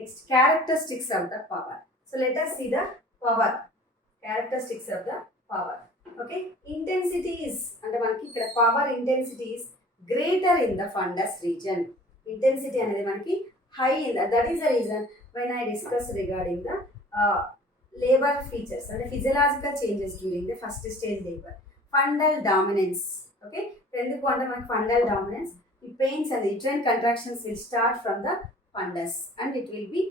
Next, characteristics of the power. So let us see the power. Characteristics of the power. Okay, intensity is, and manaki ikkada power intensity is greater in the fundus region. Intensity anedi manaki high in the, that is the reason when I discussed regarding the labor features and physiological changes during the first stage labor. Fundal dominance. Okay, ఎందుకు అంటే మనకి fundal dominance, the pains and the uterine contractions will start from the fundus and it will be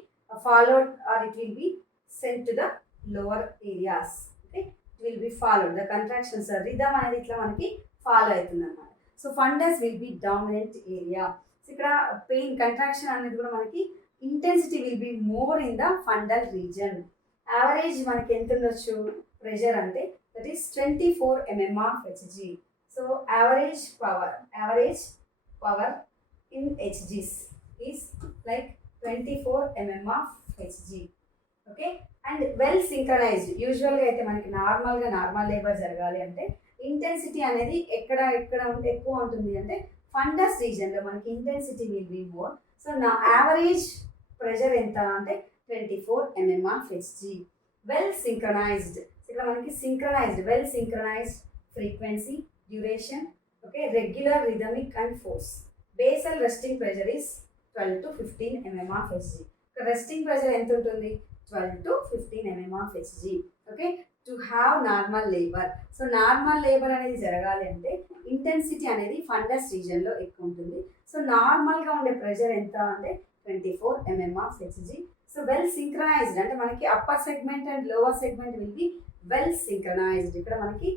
followed, or it will be sent to the lower areas. Okay, it will be followed, the contractions rhythm అనేది ఇట్లా మనకి follow అవుతుంది అన్నమాట. So fundus will be dominant area. So ఇక్కడ pain contraction అనేది కూడా మనకి intensity will be more in the fundal reason. Average మనకి ఎంత ఉండొచ్చు ప్రెషర్ అంటే that is 24 mm of Hg. So average power in Hgs is like 24 mm of Hg. Okay, and well synchronised. యూజువల్గా అయితే మనకి నార్మల్ లేబర్ జరగాలి అంటే intensity అనేది ఎక్కడ ఎక్కువ ఉంటుంది అంటే ఫండస్ రీజన్లో మనకి intensity will be more. So నా యావరేజ్ ప్రెషర్ ఎంత అంటే 24 mm of Hg. Well synchronised, ఇక్కడ మనకి well synchronised frequency, duration, okay, regular rhythmic and force. Basal resting pressure is 12 to 15 mm of Hg. ఇక్కడ రెస్టింగ్ ప్రెషర్ ఎంత ఉంటుంది 12 to 15 mm of Hg. Okay, to have normal labour. So normal labour అనేది జరగాలి అంటే intensity అనేది fundus రీజన్లో ఎక్కువ ఉంటుంది. So నార్మల్గా ఉండే ప్రెషర్ ఎంత అంటే 24 mm of Hg. So well synchronised అంటే మనకి upper segment and lower segment will be well synchronised. ఇక్కడ మనకి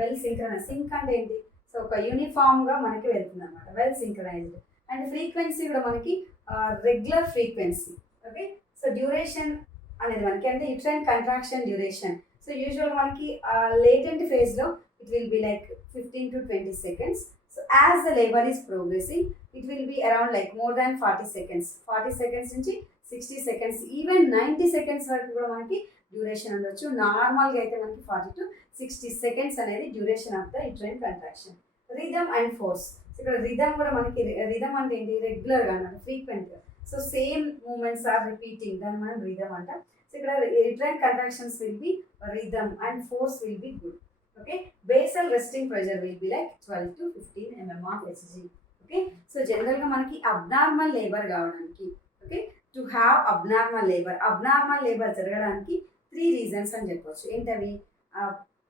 వెల్ సింక్ అంటే ఏంటి, సో ఒక యూనిఫామ్గా మనకి వెళ్తుంది అనమాట, వెల్ సింక్రనైజ్డ్. అండ్ ఫ్రీక్వెన్సీ కూడా మనకి regular frequency. Okay, so duration అనేది మనకి అంటే యూట్రైన్ కంట్రాక్షన్ డ్యూరేషన్. సో యూజువల్గా మనకి లేటెంట్ ఫేజ్లో it will be like 15 to 20 seconds. So as the labour is progressing it will be around like more than 40 seconds. 40 seconds నుంచి 60 seconds, even 90 seconds వరకు కూడా మనకి డ్యూరేషన్ ఉండొచ్చు. నార్మల్గా అయితే మనకి 40 to 60 seconds అనేది duration of the uterine contraction. Rhythm and force. ఇక్కడ రిథమ్ కూడా మనకి, రిథమ్ అంటే ఏంటి, రెగ్యులర్గా అనమాట, ఫ్రీక్వెంట్గా. So same movements are repeating, దాన్ని మనం రిథమ్ అంటాం. సో ఇక్కడ uterine contractions will be rhythm and force will be good. Okay, basal resting pressure will be like 12 to 15 mm of Hg. Okay, so జనరల్గా మనకి అబ్నార్మల్ లేబర్ కావడానికి, okay, to have abnormal labour జరగడానికి 3 reasons అని చెప్పవచ్చు. ఏంటవి?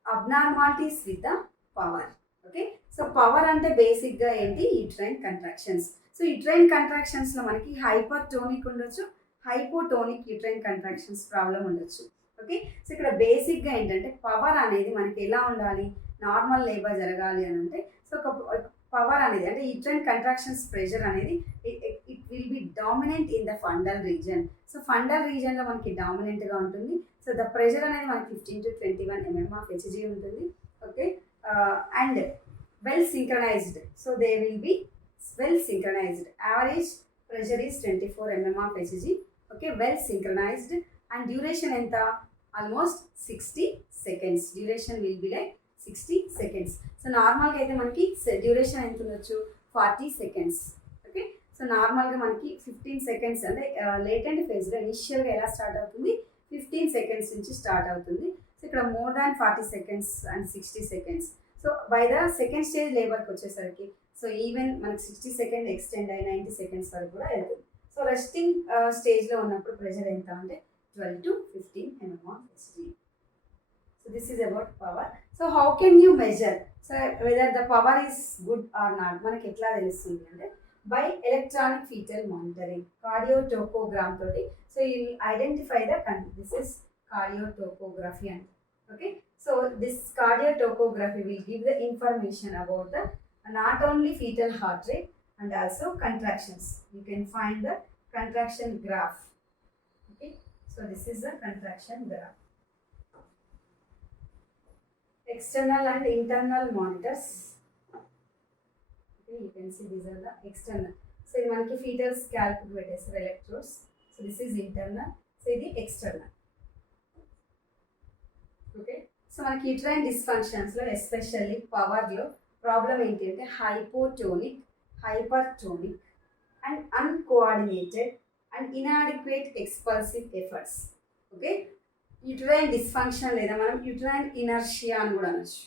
Abnormalities with the power. Okay, so power అంటే బేసిక్గా ఏంటి, యూట్రైన్ కంట్రాక్షన్స్. సో యూట్రైన్ కంట్రాక్షన్స్లో మనకి హైపర్టోనిక్ ఉండొచ్చు, హైపోటోనిక్ యూట్రైన్ కంట్రాక్షన్స్ ప్రాబ్లం ఉండొచ్చు. ఓకే, సో ఇక్కడ బేసిక్గా ఏంటంటే పవర్ అనేది మనకి ఎలా ఉండాలి, నార్మల్ లేబర్ జరగాలి అని అంటే, సో ఒక పవర్ అనేది అంటే యూట్రైన్ కంట్రాక్షన్స్ ప్రెషర్ అనేది it will be dominant in the fundal region. So fundal రీజన్లో మనకి డామినెంట్గా ఉంటుంది. సో ద ప్రెషర్ అనేది మనకి 15 to 21 mm of Hg ఉంటుంది. Okay, and well synchronised. So they will be well synchronised. Average pressure is 24 mm of Hg. Okay, well synchronised. And duration ఎంత, almost 60 seconds. Duration will be like 60 seconds. So నార్మల్గా అయితే మనకి duration ఎంత ఉండొచ్చు 40 seconds. Okay, so నార్మల్గా మనకి 15 seconds అంటే latent ఫేజ్లో ఇనిషియల్గా ఎలా స్టార్ట్ అవుతుంది, 15 seconds నుంచి స్టార్ట్ అవుతుంది. సో ఇక్కడ more than 40 seconds and 60 seconds. So by the second stage లేబర్కి వచ్చేసరికి సో ఈవెన్ మనకి 60 seconds ఎక్స్టెండ్ అయ్యి 90 seconds వరకు కూడా వెళ్తుంది. సో రెస్టింగ్ స్టేజ్లో ఉన్నప్పుడు ప్రెషర్ ఎంత అంటే 12 to 15 mm of Hg. So this is about power. So how can you measure? So whether the power is good or not, మనకి ఎట్లా తెలుస్తుంది అంటే by electronic fetal monitoring, cardiotocograph తోటి. So you will identify the, this is cardiotocography and okay. So this cardiotocography will give the information about the not only fetal heart rate and also contractions. You can find the contraction graph. Okay, so this is the contraction graph. External and internal monitors. Okay, you can see these are the external. So ఇది మనకి fetal scalp పెట్టేసారు electrodes. So this is internal. So ఇది external. Okay, so మనకి uterine డిస్ఫంక్షన్స్లో especially పవర్లో problem ఏంటి అంటే hypotonic, hypertonic and uncoordinated and inadequate expulsive efforts. Okay, uterine dysfunction లేదా మనం యూట్రైన్ ఇనర్షియా అని కూడా అనొచ్చు.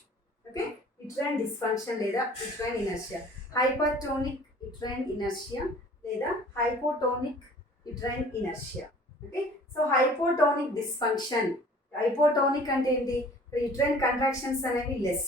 ఓకే, యూట్రైన్ డిస్ఫంక్షన్ లేదా uterine inertia, hypertonic uterine inertia లేదా hypotonic uterine inertia. Okay, so hypotonic dysfunction, hypotonic అంటే ఏంటి, యూట్రైన్ కంట్రాక్షన్స్ అనేవి లెస్.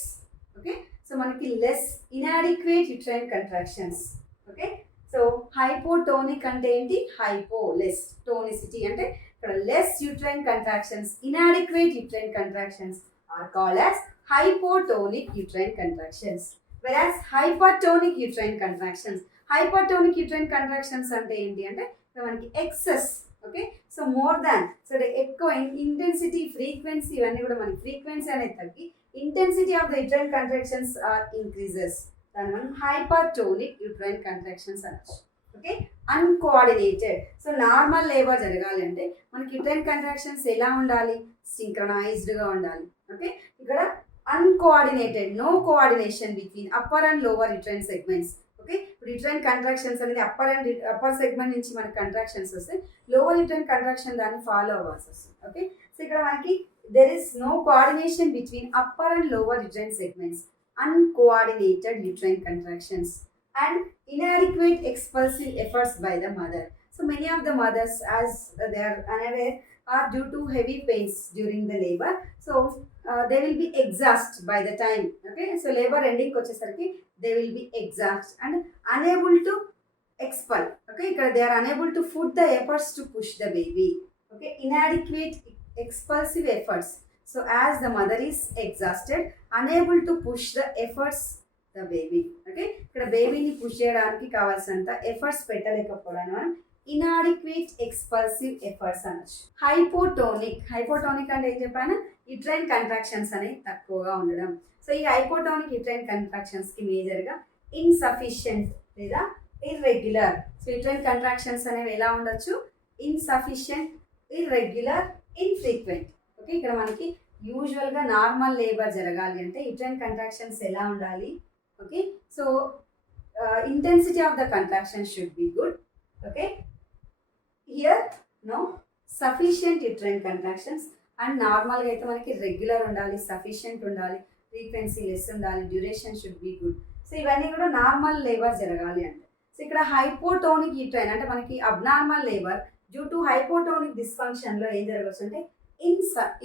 ఓకే, సో మనకి less inadequate uterine contractions. Okay, so hypotonic అంటే ఏంటి, హైపో లెస్, టోనిసిటీ అంటే ఇక్కడ less uterine contractions, inadequate uterine contractions are called as hypotonic uterine contractions, whereas hypertonic uterine contractions, hypertonic uterine contractions అంటే ఏంటి అంటే మనకి excess. Okay, so more than, so ఎక్కువ intensity, frequency, ఇవన్నీ కూడా మనకి ఫ్రీక్వెన్సీ అనేది తగ్గి intensity of the uterine contractions are increases, దాన్ని మనం హైపర్టోనిక్ యూట్రైన్ కంట్రాక్షన్స్ అనొచ్చు. Okay, uncoordinated, so normal labour జరగాలి అంటే మనకి యూట్రైన్ కంట్రాక్షన్స్ ఎలా ఉండాలి, సింక్రనైజ్డ్గా ఉండాలి. ఓకే, ఇక్కడ uncoordinated, no coordination between upper and lower uterine segments. Okay, ఇప్పుడు యూట్రైన్ కంట్రాక్షన్స్ అనేది అప్పర్ సెగ్మెంట్ నుంచి మనకి కంట్రాక్షన్స్ వస్తే లోవర్ యూట్రైన్ కంట్రాక్షన్ దాన్ని ఫాలో అవ్వాల్సి వస్తుంది. ఓకే, సో ఇక్కడ మనకి there is no coordination between upper and lower uterine segments, uncoordinated uterine contractions and inadequate expulsive efforts by the mother. So many of the mothers, as they are unaware, are due to heavy pains during the labor, so they will be exhausted by the time. Okay, so labor ending వచ్చేసరికి they will be exhausted and unable to expel. Okay, they are unable to put the efforts to push the baby. Okay, inadequate expulsive efforts, so as the mother is exhausted, unable to push the efforts the baby. Okay, ఇక్కడ బేబీని push చేయడానికి కావాల్సినంత efforts పెట్టలేకపోవడానికి మనం inadequate expulsive efforts అనొచ్చు. Hypotonic అంటే ఏం చెప్పాను, uterine contractions అనేవి తక్కువగా ఉండడం. సో ఈ హైపోటోనిక్ యూట్రైన్ కంట్రాక్షన్స్కి మేజర్గా ఇన్సఫిషియంట్ లేదా ఇర్రెగ్యులర్. సో యూట్రైన్ కంట్రాక్షన్స్ అనేవి ఎలా ఉండొచ్చు, ఇన్సఫిషియంట్, ఇర్రెగ్యులర్, ఇన్ఫ్రీక్వెంట్. ఓకే, ఇక్కడ మనకి యూజువల్గా నార్మల్ లేబర్ జరగాలి అంటే యూట్రైన్ కంట్రాక్షన్స్ ఎలా ఉండాలి. Okay, so intensity of the contraction should be good. Okay, here no sufficient uterine contractions and నార్మల్గా అయితే మనకి రెగ్యులర్ ఉండాలి, సఫిషియంట్ ఉండాలి, ఫ్రీక్వెన్సీ లెస్ ఉండాలి, duration should be good. So ఇవన్నీ కూడా నార్మల్ లేబర్ జరగాలి అంటే. సో ఇక్కడ హైపోటోనిక్ యూట్రైన్ అంటే మనకి abnormal labour due to hypotonic డిస్ఫంక్షన్లో ఏం జరగవచ్చు అంటే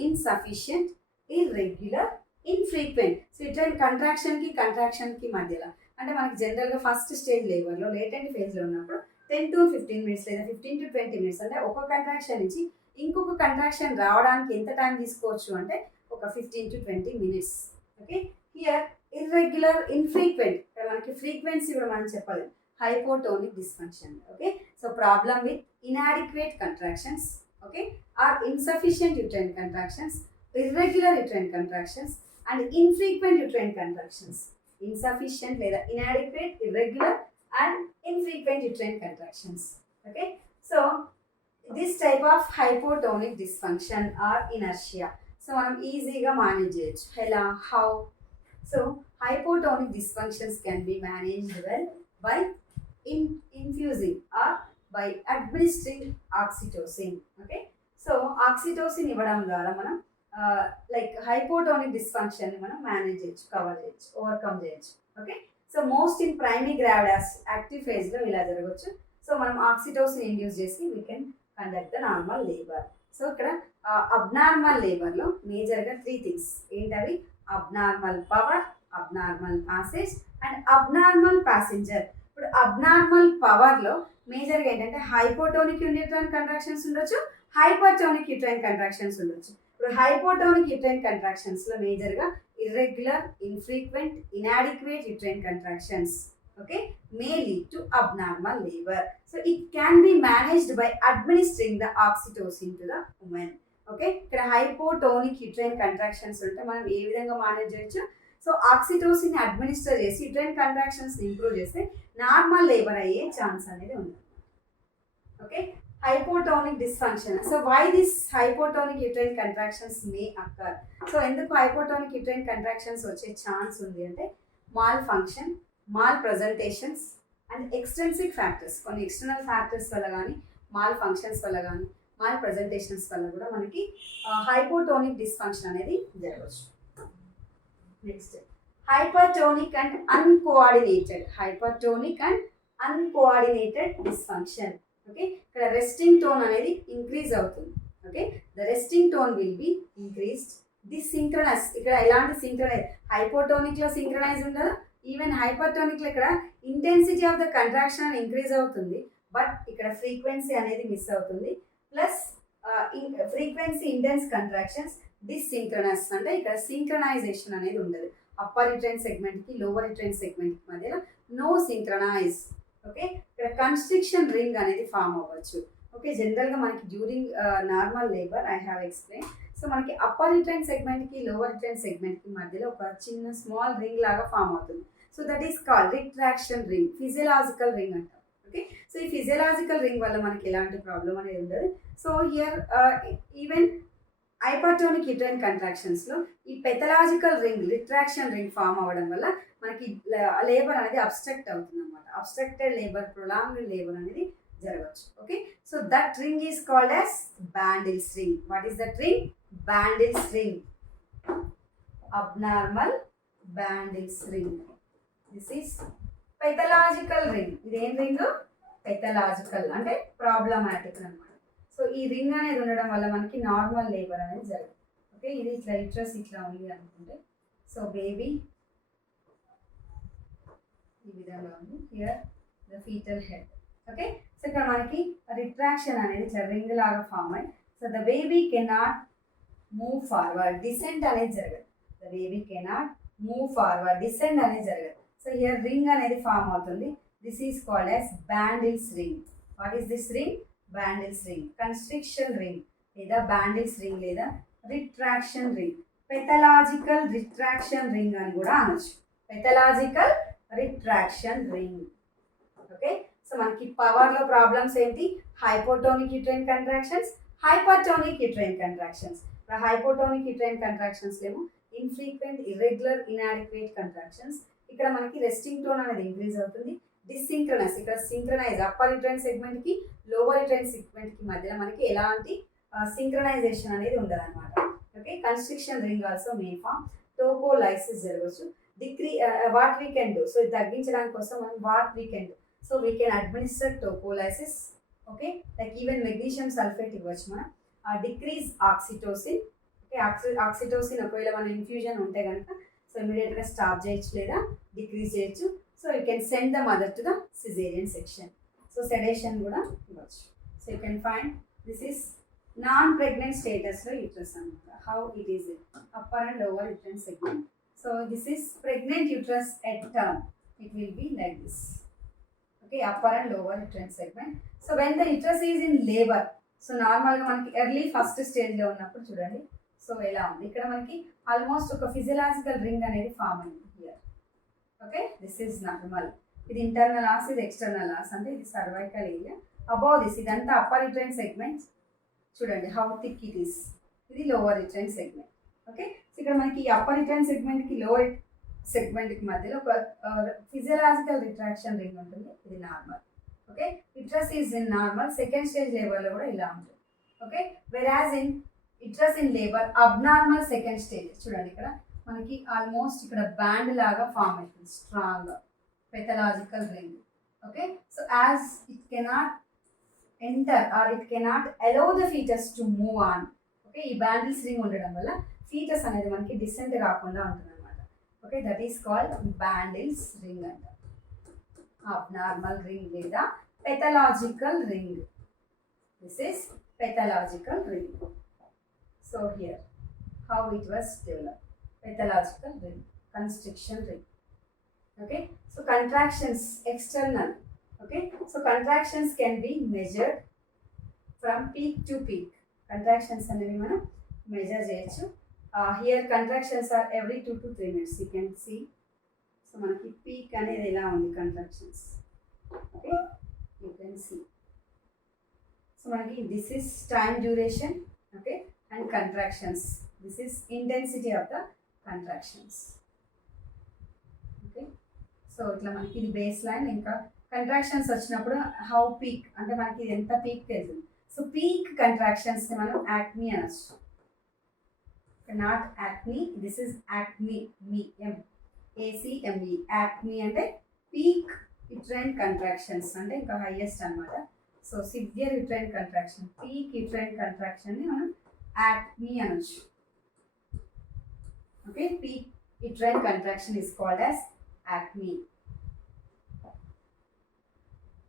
insufficient, irregular, infrequent. So uterine కంట్రాక్షన్కి మధ్యలో అంటే మనకి జనరల్గా ఫస్ట్ స్టేజ్ లేబర్లో లేటెంట్ ఫేజ్లో ఉన్నప్పుడు 10 to 15 minutes లేదా 15 to 20 minutes అంటే ఒక కంట్రాక్షన్ నుంచి ఇంకొక కంట్రాక్షన్ రావడానికి ఎంత టైం తీసుకోవచ్చు అంటే ఒక 15 to 20 minutes. Okay, here irregular, infrequent, మనకి ఫ్రీక్వెన్సీ కూడా మనం చెప్పాలి, hypotonic dysfunction. Okay, so problem with inadequate contractions, okay, or insufficient uterine contractions, irregular uterine contractions and infrequent uterine contractions. Insufficient లేదా inadequate, irregular and infrequent uterine contractions. Okay, so this type of hypotonic dysfunction or inertia, so మనం ఈజీగా manage చేయొచ్చు. ఎలా, how? So hypotonic dysfunctions can be managed well by infusing or by administering oxytocin. Okay, so oxytocin ఇవ్వడం ద్వారా మనం like hypotonic dysfunction మనం manage చేయొచ్చు, cover చేయొచ్చు, ఓవర్కమ్ చేయొచ్చు. Okay, so most in primary gravidas active ఫేజ్లో ఇలా జరగవచ్చు. సో మనం ఆక్సిటోసిన్ ఇండ్యూస్ చేసి we can conduct the normal labour. So ఇక్కడ అబ్నార్మల్ లేబర్లో మేజర్గా 3 things ఏంటవి, abnormal power, abnormal passage and abnormal passenger. ఇప్పుడు అబ్నార్మల్ పవర్లో మేజర్గా ఏంటంటే హైపోటోనిక్ యూట్రైన్ కంట్రాక్షన్స్ ఉండొచ్చు, హైపర్టోనిక్ యూట్రైన్ కంట్రాక్షన్స్ ఉండొచ్చు. ఇప్పుడు హైపోటోనిక్ యూట్రైన్ కంట్రాక్షన్స్లో మేజర్గా irregular, infrequent, inadequate uterine contractions, okay, may lead to abnormal labor. So it can be managed by administering the oxytocin to the woman. Okay, ఇక్కడ hypotonic uterine contractions ఉంటే మనం ఏ విధంగా manage చేయొచ్చు. So oxytocin administer చేసి uterine contractions improve చేస్తే normal labour అయ్యే chance అనేది ఉంది. Okay, hypotonic dysfunction. So why this hypotonic uterine contractions may occur? So ఎందుకు hypotonic uterine contractions వచ్చే ఛాన్స్ ఉంది అంటే mall function, mall presentations and extrinsic factors, కొన్ని ఎక్స్టర్నల్ ఫ్యాక్టర్స్ వల్ల కానీ మాల్ ఫంక్షన్స్ వల్ల కానీ మాల్ ప్రజెంటేషన్స్ వల్ల కూడా మనకి హైపోటోనిక్ డిస్ఫంక్షన్ అనేది జరగవచ్చు. Next hypertonic and uncoordinated. Hypertonic and uncoordinated dysfunction. Okay, ఇక్కడ రెస్టింగ్ టోన్ అనేది ఇంక్రీజ్ అవుతుంది. Okay, the resting tone will be increased. Synchronous, ఇక్కడ ఎలాంటి సింక్రనైజ్, హైపోటోనిక్ లో సింక్రనైజ్ ఉండదు. ఈవెన్ హైపర్టోనిక్ లో ఇక్కడ intensity of the contraction increase అవుతుంది, బట్ ఇక్కడ ఫ్రీక్వెన్సీ అనేది మిస్ అవుతుంది. Plus frequency intense contractions dyssynchronous, అంటే ఇక్కడ సింక్రనైజేషన్ అనేది ఉండదు. అప్పర్ రిట్రైన్ సెగ్మెంట్ కి లోవర్ రిట్రైన్ సెగ్మెంట్ కి మధ్యలో నో సింక్రనైజ్. ఓకే, ఇక్కడ కన్స్ట్రిక్షన్ రింగ్ అనేది ఫామ్ అవ్వచ్చు. ఓకే, జనరల్గా మనకి during normal labour I have explain. So మనకి అప్పర్ రిట్రైన్ సెగ్మెంట్కి లోవర్ రిట్రైన్ సెగ్మెంట్కి మధ్యలో ఒక చిన్న స్మాల్ రింగ్ లాగా ఫామ్ అవుతుంది. So that is called retraction ring, physiological ring అంటారు. ఓకే, సో ఈ ఫిజియలాజికల్ రింగ్ వల్ల మనకి ఎలాంటి ప్రాబ్లం అనేది ఉండదు. So here even hypertonic uterine కంట్రాక్షన్స్లో ఈ pathological ring, retraction ring form అవ్వడం వల్ల మనకి లేబర్ అనేది అబ్స్ట్రక్ట్ అవుతుంది అనమాట. అబ్స్ట్రక్టెడ్ లేబర్, ప్రొలాంగ్డ్ లేబర్ అనేది జరగవచ్చు. Okay, so that ring is called as Bandl's ring. What is that ring? Bandl's ring, abnormal bundles ring. This is pathological ring. ఇదేం ring? Pathological అంటే ప్రాబ్లమాటిక్ అనమాట. So ఈ ring అనేది ఉండడం వల్ల మనకి నార్మల్ లేబర్ అనేది జరగదు. ఓకే, ఇది ఇట్లా యూట్రస్ ఇట్లా ఉంది అనుకుంటే, సో బేబీ ఈ విధంగా ఉంది. Here the fetal head. Okay, so ఇక్కడ మనకి రిట్రాక్షన్ అనేది ఇట్లా రింగ్ లాగా ఫామ్ అయ్యి, so the baby cannot move forward, descent అనేది జరగదు. The baby cannot move forward, descent అనేది జరగదు. సో హియర్ రింగ్ అనేది ఫామ్ అవుతుంది. This is called as Bandl's ring. What is this ring? Bandl's ring, constriction ring లేదా Bandl's ring లేదా retraction ring. Pathological retraction ring అని కూడా అనొచ్చు. Pathological retraction ring. Okay, so మనకి పవర్లో ప్రాబ్లమ్స్ ఏంటి? Hypotonic uterine contractions, hypertonic uterine contractions. Hypotonic uterine contractions ఏమో infrequent, irregular, inadequate contractions. ఇక్కడ మనకి రెస్టింగ్ టోన్ అనేది ఇంక్రీజ్ అవుతుంది. డిస్సింక్రనస్, ఇక్కడ సింక్రనైజ్, అప్పర్ యూట్రైన్ సెగ్మెంట్ కి లోవర్ యూట్రైన్ సెగ్మెంట్ కి మధ్యలో మనకి ఎలాంటి సింక్రనైజేషన్ అనేది ఉండదు అనమాట. Okay, constriction ring also may form. Tocolysis జరగవచ్చు. What we can do, so ఇది తగ్గించడానికి కోసం మనం what we can do, so we can administer tocolysis. Okay, like even magnesium sulphate ఇవ్వచ్చు మనం. Decrease oxytocin. ఓకే, ఆక్సిటోసిన్ ఒకవేళ మన ఇన్ఫ్యూజన్ ఉంటే కనుక సో ఇమీడియట్గా స్టాప్ చేయొచ్చు లేదా డిక్రీజ్ చేయొచ్చు. So you can send the mother to the caesarean section. So sedition కూడా ఇవ్వచ్చు. So you can find this is non pregnant స్టేటస్లో యూట్రస్ అనమాట. How it is upper and lower uterus segment. So this is pregnant uterus at term. It will be like this. Okay, upper and lower uterus segment. So when the uterus is in labour, so నార్మల్గా మనకి early first స్టేజ్లో ఉన్నప్పుడు చూడండి, so ఎలా ఉంది. ఇక్కడ మనకి almost ఒక ఫిజియలాజికల్ రింగ్ అనేది ఫామ్ అయింది here. Okay, this is normal. ఇది ఇంటర్నల్ లాస్, ఇది ఎక్స్టర్నల్ లాస్, అంటే ఇది సర్వైకల్ ఏరియా. అబౌవ్ దిస్ ఇదంతా అప్పర్ యూట్రైన్ సెగ్మెంట్. చూడండి హౌ థిక్ ఇట్ ఈస్. ఇది lower uterine segment. Okay, so ఇక్కడ మనకి అప్పర్ యూట్రైన్ సెగ్మెంట్కి లోవర్ సెగ్మెంట్కి మధ్యలో ఒక ఫిజియలాజికల్ రిట్రాక్షన్ రింగ్ ఉంటుంది. ఇది normal. Okay, uterus is in normal. Second stage లేబర్లో కూడా ఇలా ఉంటుంది. Okay, average in uterus in labour abnormal second stage. చూడండి ఇక్కడ మనకి ఆల్మోస్ట్ ఇక్కడ బ్యాండ్ లాగా ఫామ్ అవుతుంది, strong pathological ring. Okay, so as it cannot enter or it cannot allow the foetus to move on. Okay, ఈ Bandl's ring ఉండడం వల్ల ఫీటస్ అనేది మనకి డిసెంట్ కాకుండా ఉంటుంది అనమాట. Okay, that is called Bandl's ring అంట. అబ్నార్మల్ రింగ్ లేదా pathological ring. This is pathological ring. So here, how it was developed. Pathological ring, constriction ring. Okay, so contractions external. Okay, so contractions can be measured from peak to peak. Contractions అనేవి మనం measure చేయొచ్చు. Here contractions are every 2 to 3 minutes. You can see. So మనకి peak అనేది ఎలా ఉంది contractions. Okay, you can see. So మనకి this is time duration. Okay, and contractions. This is intensity of the contractions. Okay, so ఇట్లా మనకి ఇది base line, ఇంకా contractions వచ్చినప్పుడు హౌ పీక్ అంటే మనకి ఇది ఎంత పీక్ తెలుస్తుంది. సో పీక్ కంట్రాక్షన్స్ని మనం యాక్నీ అనొచ్చు. Not acme, this is acme, మీఎం ఏసీఎంఈ. యాక్నీ అంటే పీక్ యుట్రైన్ కంట్రాక్షన్స్ అంటే ఇంకా హైయెస్ట్ అనమాట. So severe uterine contraction, peak uterine కంట్రాక్షన్ని మనం యాక్నీ అనొచ్చు. Okay, peak uterine contraction is called as acne.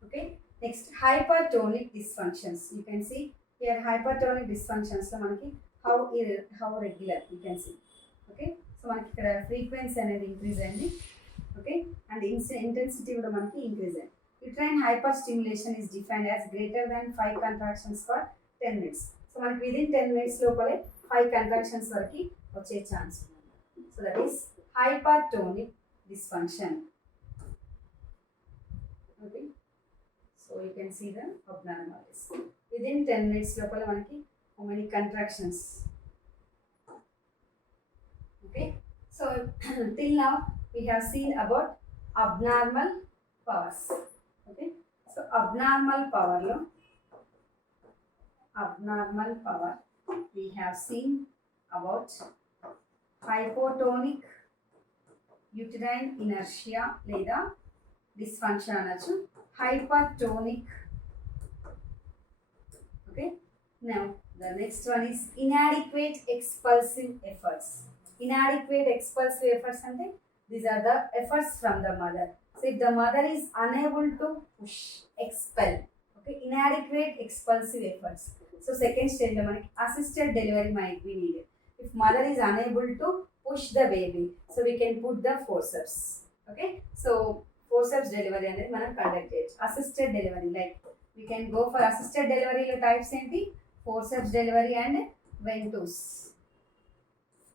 Okay, next hypertonic dysfunctions. You can see here hypertonic dysfunctions lo manaki how regular you can see. Okay, so manaki ikkada frequency anedi increase ayindi. Okay, and intensity kuda manaki increase ayindi. Uterine hyperstimulation is defined as greater than 5 contractions for 10 minutes. So manaki within 10 minutes lopale 5 contractions varaki vache chance undi. So that is hypertonic dysfunction. Okay, so you can see the abnormalities. Within 10 minutes lopala manaki how many contractions. Okay, so till now we have seen about abnormal powers. Okay, so abnormal power we have seen about hypotonic uterine inertia లేదా dysfunction అనొచ్చు, hypertonic. Okay, now the next one is inadequate expulsive efforts. Inadequate expulsive efforts ante these are the efforts from the mother. So if the mother is unable to push, expel, okay, inadequate expulsive efforts. So second stage lo manaki assisted delivery might be needed. If mother is unable to push the baby, so we can put the forceps. Okay, so forceps delivery అనేది మనం conduct చేయొచ్చు. Assisted delivery like we can go for assisted delivery లో types ఏంటి, forceps delivery and ventouse.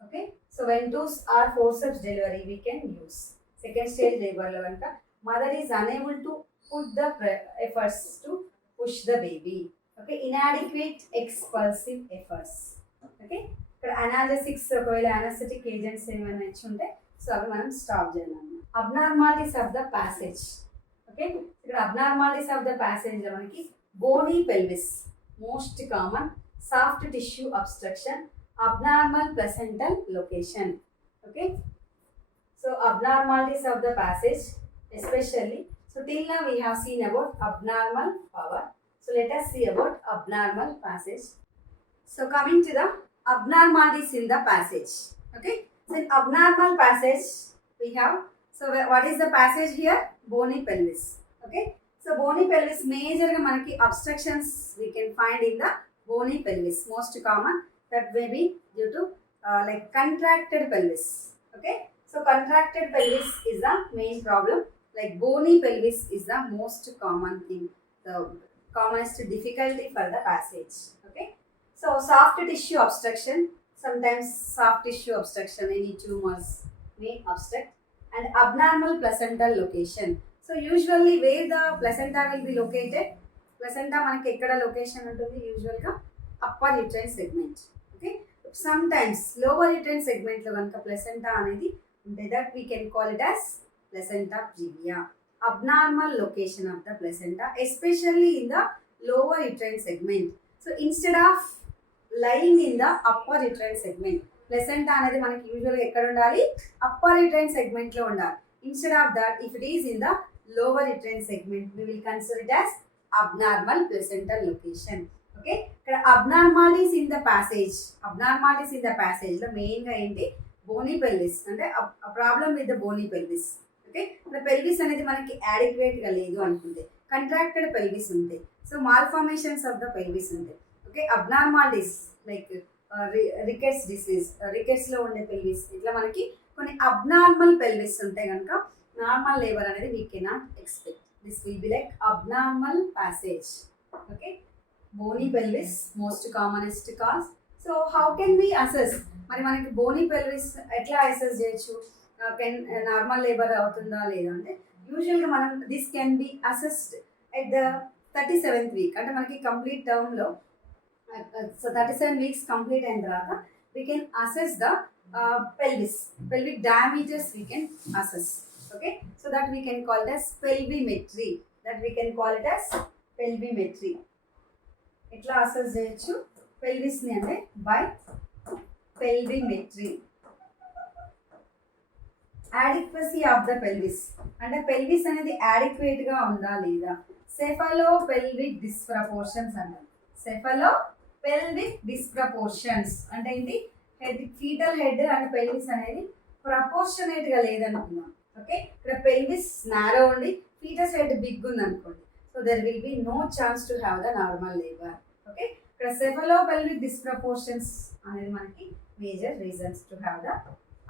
Okay, so ventouse or forceps delivery we can use. Second stage labor లో కనుక mother is unable to put the efforts to push the baby. Okay, inadequate expulsive efforts. Okay, ఇక్కడ అనాలసిక్స్ ఒకవేళ anaesthetic agents ఏమైనా ఇచ్చి ఉంటే so అవి మనం stop చేయాలన్నమాట. Abnormalities of the passage. Okay, ఇక్కడ అబ్నార్మాలిటీస్ ఆఫ్ ద ప్యాసేజ్ లో మనకి bony pelvis most common, soft tissue obstruction, abnormal placental location. Okay, so abnormalities of the passage especially. So till now we have seen about abnormal power. So let us see about abnormal passage. So coming to the abnormalities in the passage. Okay, so in abnormal passage we have, so what is the passage here? Bony pelvis. Okay, so bony pelvis major ga manaki obstructions we can find in the bony pelvis. Most common that may be due to like contracted pelvis. Okay, so contracted pelvis is the main problem. Like bony pelvis is the most common thing, the commonest difficulty for the passage. Okay, so soft tissue obstruction, sometimes soft tissue obstruction, any tumors may obstruct, and abnormal placental location. So usually where the placenta will be located, placenta manaki ekkada location untundi usual ga upper uterine segment. Okay, sometimes lower uterine segment lo ganaka placenta anedi unte, that we can call it as placenta previa. Abnormal location of the placenta, especially in the lower uterine segment. So instead of lying in the upper uterine segment, placenta అనేది మనకి యూజువల్గా ఎక్కడ ఉండాలి, upper uterine segment లో ఉండాలి. Instead of that if it is in the lower uterine segment we will consider it as abnormal placental location. Okay, ఇక్కడ abnormalities in the passage, abnormalities in the passage లో main గా ఏంటి, bony pelvis అంటే problem with the bony pelvis. Okay, ఇప్పుడు pelvis అనేది మనకి adequate గా లేదు అనుకుంటే, కంట్రాక్టెడ్ పెల్విస్ ఉంటాయి, so malformations of the pelvis ఉంటాయి. Okay, abnormalities like rickets disease, rickets లో ఉండే పెల్విస్, ఇట్లా మనకి కొన్ని అబ్నార్మల్ పెల్విస్ ఉంటాయి కనుక నార్మల్ లేబర్ అనేది we cannot expect. This will be like abnormal passage. Okay, bony pelvis most commonest cause. So how can we assess, మరి మనకి బోనీ పెల్విస్ ఎట్లా అసెస్ చేయొచ్చు, నార్మల్ లేబర్ అవుతుందా లేదా అంటే, యూజువల్గా మనం this can be assessed at the 37th week. అంటే మనకి కంప్లీట్ టర్మ్లో సో 37 వీక్స్ కంప్లీట్ అయిన తర్వాత we can assess the pelvic diameters we can assess. Okay, so that we can call it as pelvimetry. That we can call it as pelvimetry. ఎట్లా assess చేయొచ్చు పెల్విస్ని అంటే by pelvimetry. Adequacy of the pelvis అంటే pelvis అనేది యాడిక్వేట్గా ఉందా లేదా. సెఫలో pelvic డిస్ప్రపోర్షన్స్ అంటారు. సెఫలో పెల్విక్ డిస్ప్రపోర్షన్స్ అంటే ఏంటి, head foetal head and pelvis అనేది ప్రపోర్షనేట్గా లేదనుకుందాం. ఓకే, ఇక్కడ పెల్విస్ నారో ఉండి ఫీటస్ హెడ్ బిగ్ ఉంది అనుకోండి. So there will be no chance to have the normal labour. Okay, ఇక్కడ సెఫలో పెల్విక్ డిస్ప్రపోర్షన్స్ అనేది మనకి major reasons to have the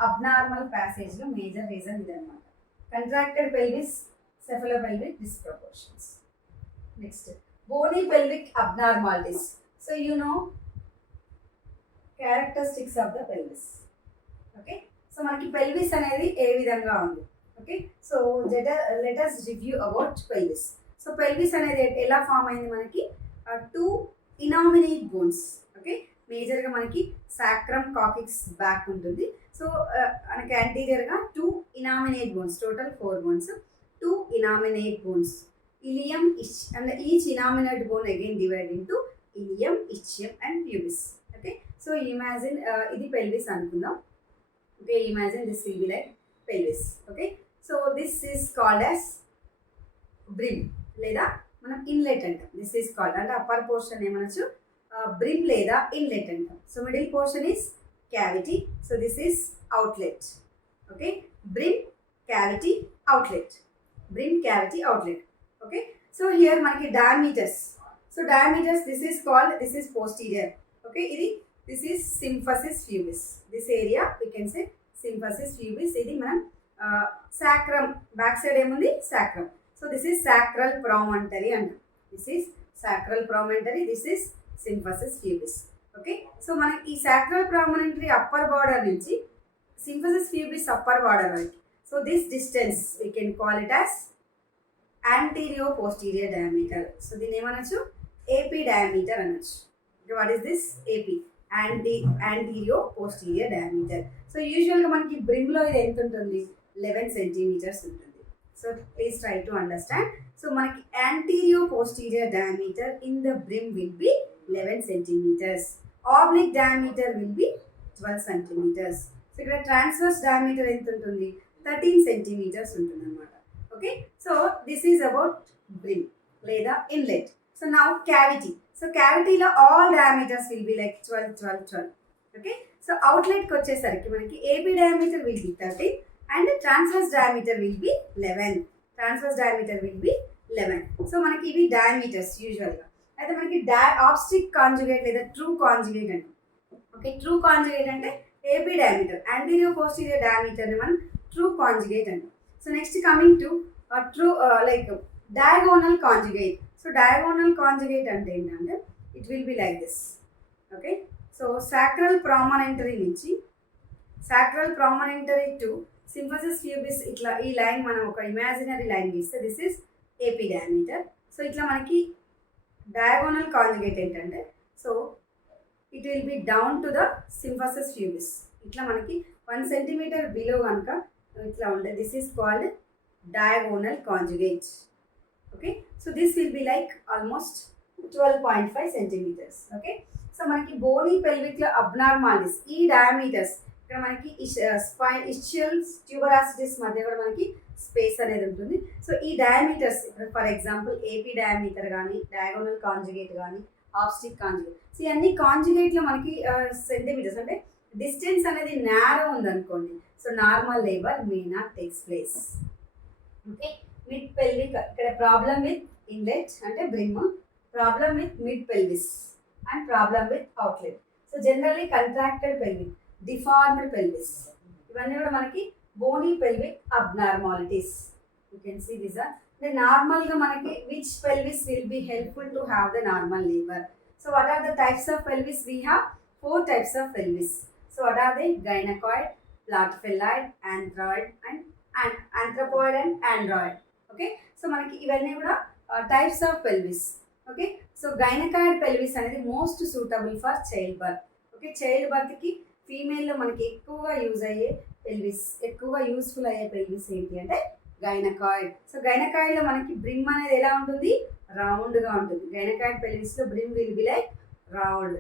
abnormal ప్యాసేజ్లో మేజర్ రీజన్ ఇదన్నమాట. Contracted pelvis, cephalopelvic disproportions. Next, bony pelvic abnormalities. So you know characteristics of the pelvis. Okay, so మనకి pelvis అనేది ఏ విధంగా ఉంది. Okay, so let us review about pelvis. So pelvis అనేది ఎలా form అయింది మనకి, టూ ఇనామినేట్ బోన్స్. ఓకే, మేజర్గా మనకి సాక్రమ్ కాకిక్స్ బ్యాక్ ఉంటుంది. సో మనకి యాంటీరియర్గా two innominate bones, total 4 bones, two innominate bones, ilium each and each innominate bone again divide into ilium, ischium and pubis. Okay, so imagine ఇది pelvis అనుకుందాం. Okay, imagine this will be like pelvis. Okay, so this is called as brim లేదా మనం inlet అంటాం. This is called అంటే upper portion ఏమనొచ్చు brim లేదా inlet అంటాం. So middle portion is cavity, so this is outlet. Okay, brim, cavity, outlet, brim, cavity, outlet. Okay, so here manaki diameters. So diameters, this is called, this is posterior. Okay, this is symphysis pubis. This area we can say symphysis pubis. Idi manam sacrum back side emundi sacrum. So this is sacral promontory and this is sacral promontory, this is symphysis pubis. Okay, so మనకి ఈ sacral promontory upper border నుంచి symphysis pubis upper border వరకు, so this distance we can call it as antero posterior diameter. So దీన్ని ఏమనొచ్చు AP diameter అనొచ్చు. What is this AP, antero posterior diameter. So యూజువల్గా మనకి బ్రిమ్లో ఇది ఎంత ఉంటుంది, 11 సెంటీమీటర్స్ ఉంటుంది. So please try to understand. So మనకి antero posterior diameter in the brim will be 11 centimeters. Oblique diameter will be 12 centimeters. So ఇక్కడ transverse diameter ఎంత ఉంటుంది, 13 centimeters ఉంటుంది అన్నమాట. Okay, so this is about brim లేదా inlet. So now cavity. So క్యావిటీలో all diameters will be like 12, 12, 12. Okay, so అవుట్లెట్కి వచ్చేసరికి మనకి AP diameter will be 13 and transverse diameter will be 11. Transverse diameter will be 11. So మనకి ఇవి diameters యూజువల్గా. అయితే మనకి ఆబ్స్టిక్ కాంజుగేట్ లేదా ట్రూ కాంజుగేట్ అండి. ఓకే, ట్రూ కాంజుగేట్ అంటే ఏపీ డయామీటర్, యాంటీరియో పోస్టీరియర్ డయామీటర్ని మనం ట్రూ కాంజుగేట్ అంటాం. So next coming to true like diagonal conjugate. So diagonal conjugate అంటే ఏంటంటే it will be like this. Okay, so sacral promontory నుంచి sacral promontory to symphysis pubis, ఇట్లా ఈ line మనం ఒక ఇమాజినరీ లైన్ గీస్తే this is AP diameter. So ఇట్లా మనకి డయాగోనల్ కాంజుగేట్ ఏంటంటే, so it will be down to the symphysis pubis. ఇట్లా మనకి 1 సెంటీమీటర్ బిలో కనుక ఇట్లా ఉంటుంది. This is called diagonal conjugate. Okay, so this will be like almost 12.5 centimetres. Okay, so మనకి bony పెల్విక్లో abnormalities ఈ డయామీటర్స్, ఇక్కడ మనకి స్పైన్ ఇస్చియల్ ట్యూబరాసిటీస్ మధ్య కూడా మనకి స్పేస్ అనేది ఉంటుంది. సో ఈ diameters for example AP diameter కానీ, డయాగోనల్ కాంజుగేట్ కానీ, ఆబ్స్టిక్ కాంజుగేట్, సో ఇవన్నీ కాంజుగేట్లో మనకి సెంటీమీటర్స్ అంటే డిస్టెన్స్ అనేది నేరో ఉందనుకోండి. So normal labour may not takes place. Okay, mid pelvic ఇక్కడ ప్రాబ్లమ్ విత్ ఇన్లెట్ అంటే brim, problem with mid pelvis and problem with outlet. So generally contracted pelvic, deformed pelvis, ఇవన్నీ కూడా మనకి bony pelvic abnormalities. You can see this are the నార్మల్గా మనకి which pelvis will be helpful to have the normal labour. So what are the types of pelvis? We have 4 types of pelvis. So what are they? Gynecoid, platyphyllid, anthroid and anthropoid and android. Okay, so మనకి ఇవన్నీ కూడా types of pelvis. Okay, so gynaecoid pelvis అనేది most suitable for child birth. Okay, child బర్త్కి ఫీమేల్లో మనకి ఎక్కువగా use అయ్యే pelvis, ఎక్కువగా యూస్ఫుల్ అయ్యే పెల్విస్ ఏంటి అంటే గైనకాయిడ్. సో గైనకాయిడ్లో మనకి బ్రిమ్ అనేది ఎలా ఉంటుంది, రౌండ్గా ఉంటుంది. గైనకాయిడ్ పెల్విస్లో brim will be like round.